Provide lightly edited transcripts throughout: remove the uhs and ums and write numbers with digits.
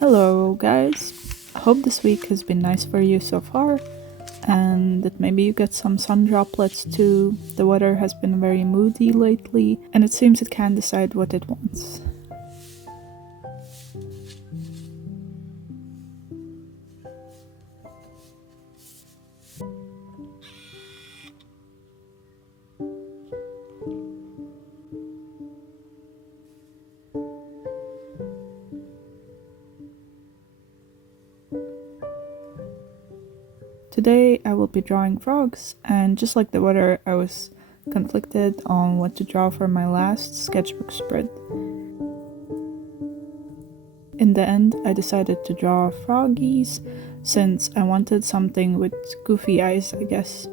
Hello guys, I hope this week has been nice for you so far and that maybe you get some sun droplets too. The weather has been very moody lately and it seems it can't decide what it wants. Today I will be drawing frogs, and just like the weather, I was conflicted on what to draw for my last sketchbook spread. In the end, I decided to draw froggies, since I wanted something with goofy eyes, I guess.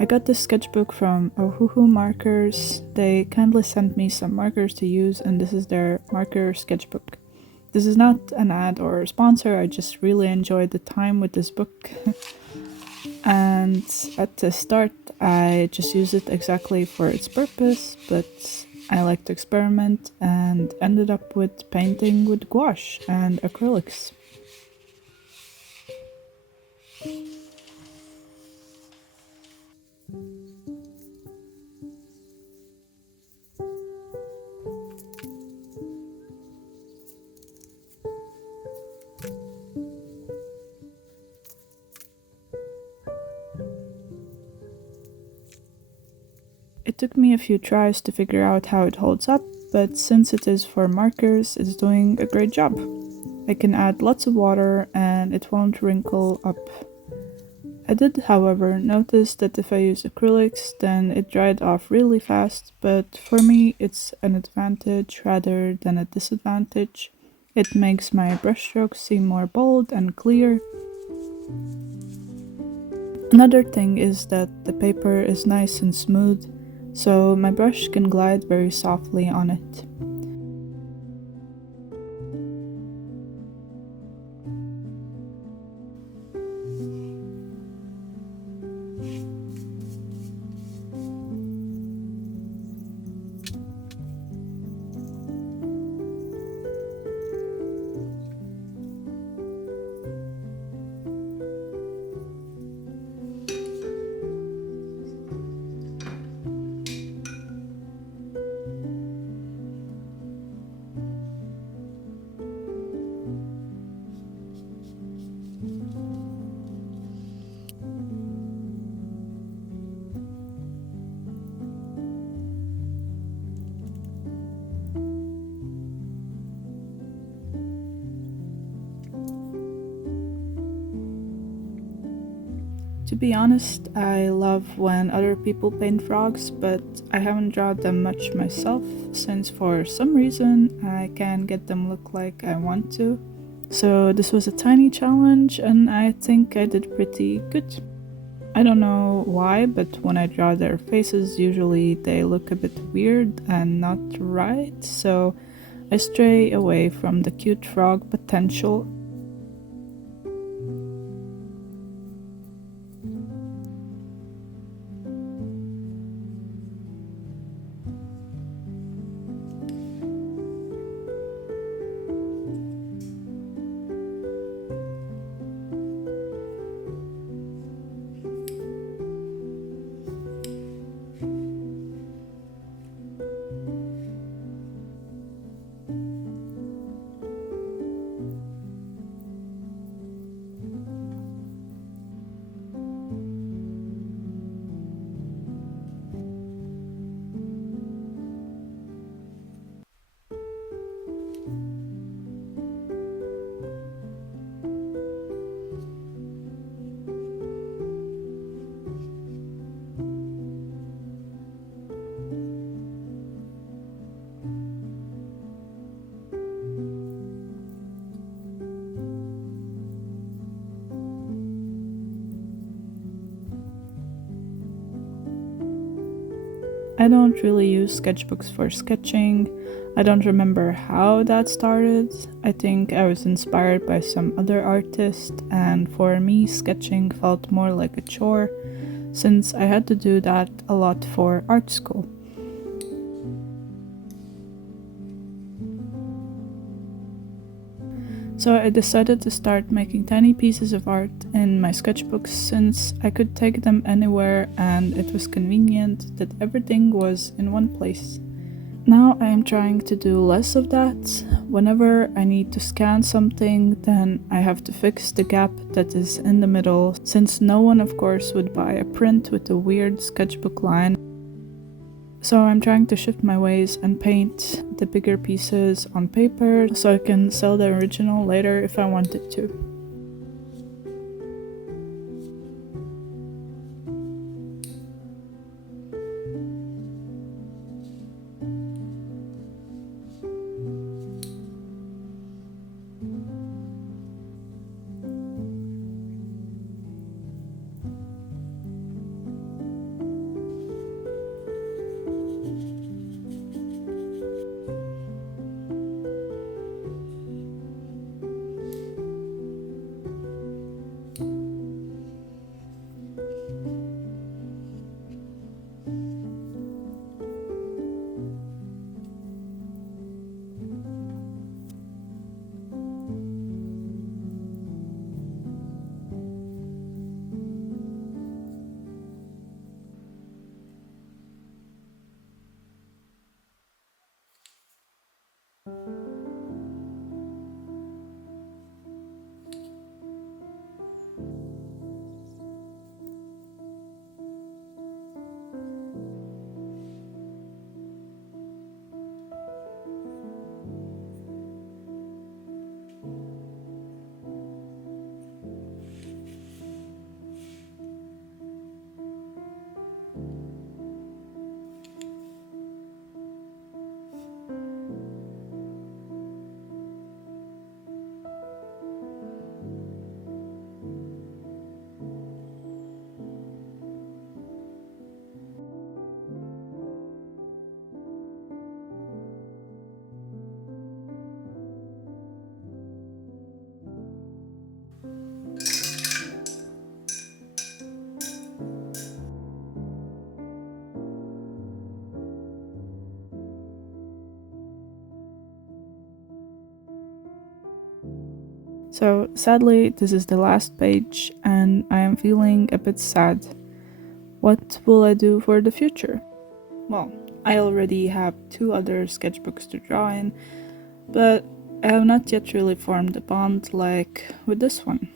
I got this sketchbook from Ohuhu Markers. They kindly sent me some markers to use, and this is their marker sketchbook. This is not an ad or a sponsor, I just really enjoyed the time with this book. And at the start, I just used it exactly for its purpose, but I like to experiment and ended up with painting with gouache and acrylics. It took me a few tries to figure out how it holds up, but since it is for markers, it's doing a great job. I can add lots of water and it won't wrinkle up. I did, however, notice that if I use acrylics, then it dried off really fast, but for me it's an advantage rather than a disadvantage. It makes my brushstrokes seem more bold and clear. Another thing is that the paper is nice and smooth, so my brush can glide very softly on it. To be honest, I love when other people paint frogs, but I haven't drawn them much myself, since for some reason I can't get them look like I want to. So this was a tiny challenge and I think I did pretty good. I don't know why, but when I draw their faces, usually they look a bit weird and not right, so I stray away from the cute frog potential. I don't really use sketchbooks for sketching. I don't remember how that started. I think I was inspired by some other artist, and for me, sketching felt more like a chore since I had to do that a lot for art school. So I decided to start making tiny pieces of art in my sketchbooks since I could take them anywhere and it was convenient that everything was in one place. Now I am trying to do less of that. Whenever I need to scan something, then I have to fix the gap that is in the middle, since no one, of course, would buy a print with a weird sketchbook line. So I'm trying to shift my ways and paint the bigger pieces on paper so I can sell the original later if I wanted to. So sadly, this is the last page and I am feeling a bit sad. What will I do for the future? Well, I already have 2 other sketchbooks to draw in, but I have not yet really formed a bond like with this one.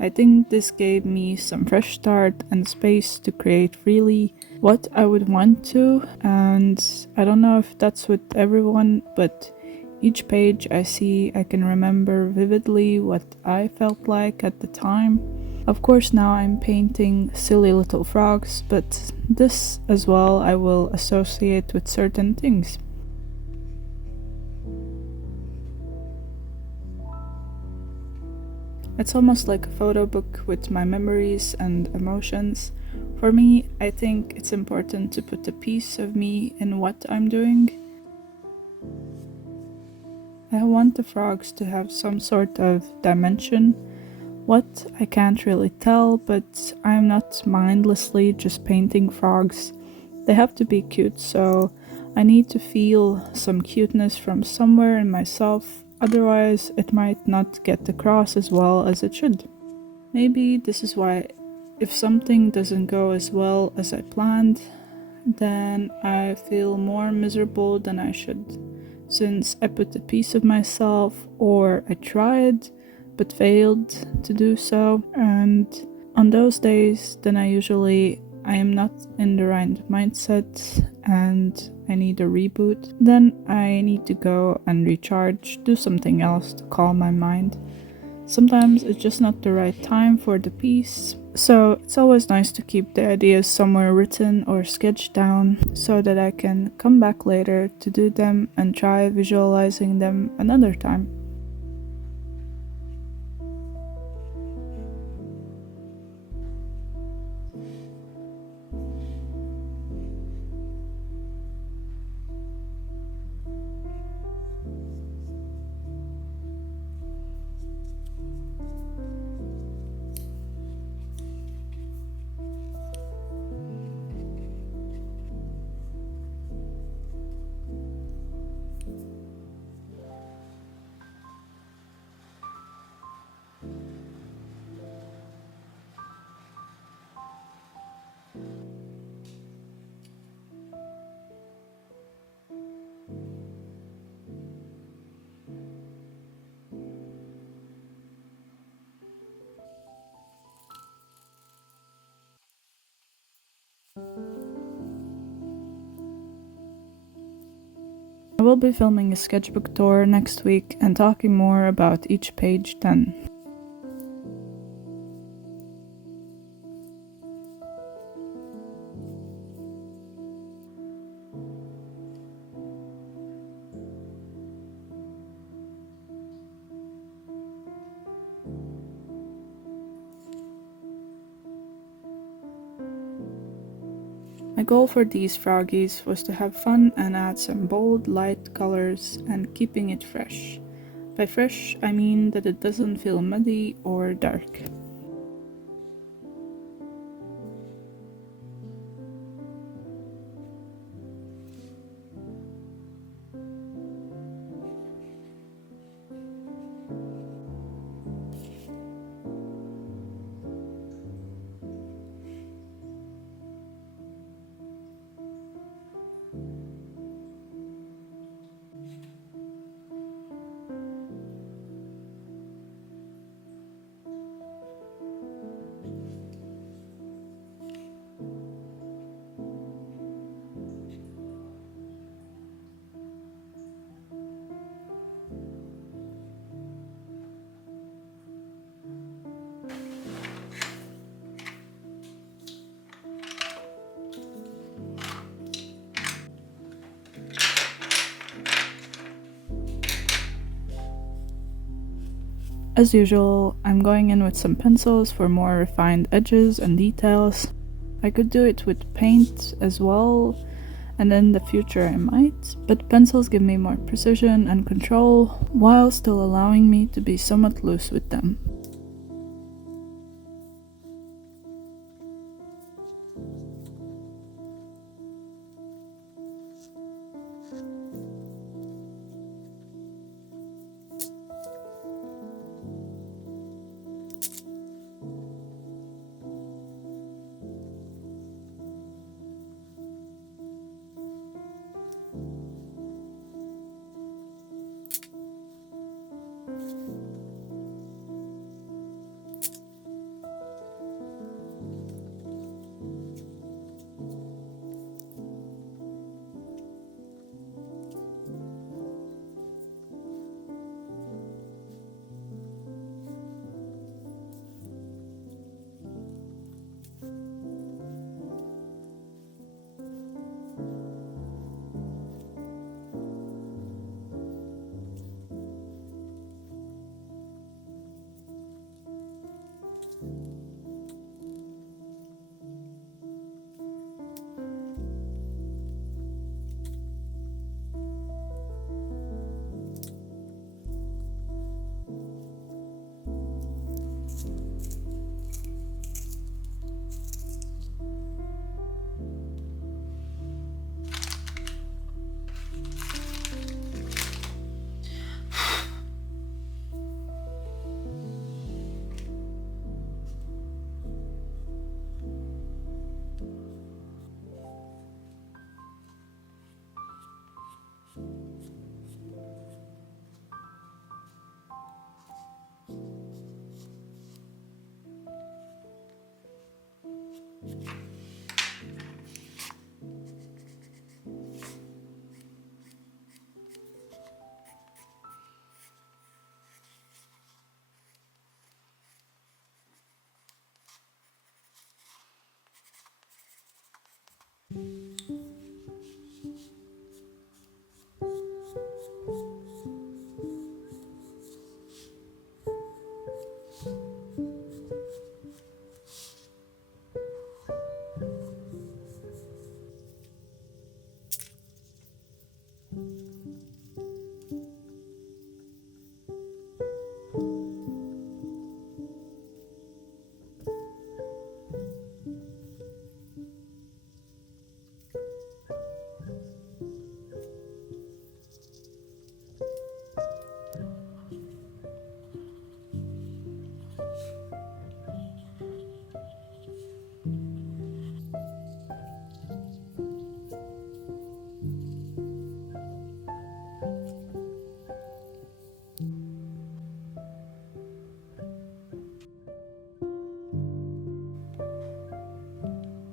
I think this gave me some fresh start and space to create freely what I would want to, and I don't know if that's with everyone, but each page I see I can remember vividly what I felt like at the time. Of course now I'm painting silly little frogs, but this as well I will associate with certain things. It's almost like a photo book with my memories and emotions. For me, I think it's important to put a piece of me in what I'm doing. I want the frogs to have some sort of dimension. What, I can't really tell, but I'm not mindlessly just painting frogs. They have to be cute, so I need to feel some cuteness from somewhere in myself, otherwise it might not get across as well as it should. Maybe this is why if something doesn't go as well as I planned, then I feel more miserable than I should, since I put a piece of myself, or I tried but failed to do so, and on those days then I am not in the right mindset and I need a reboot. Then I need to go and recharge, do something else to calm my mind. Sometimes it's just not the right time for the piece, so it's always nice to keep the ideas somewhere written or sketched down so that I can come back later to do them and try visualizing them another time. I will be filming a sketchbook tour next week and talking more about each page then. My goal for these froggies was to have fun and add some bold, light colors and keeping it fresh. By fresh, I mean that it doesn't feel muddy or dark. As usual, I'm going in with some pencils for more refined edges and details. I could do it with paint as well, and in the future I might, but pencils give me more precision and control while still allowing me to be somewhat loose with them.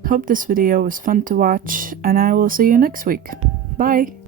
Hope this video was fun to watch, and I will see you next week. Bye!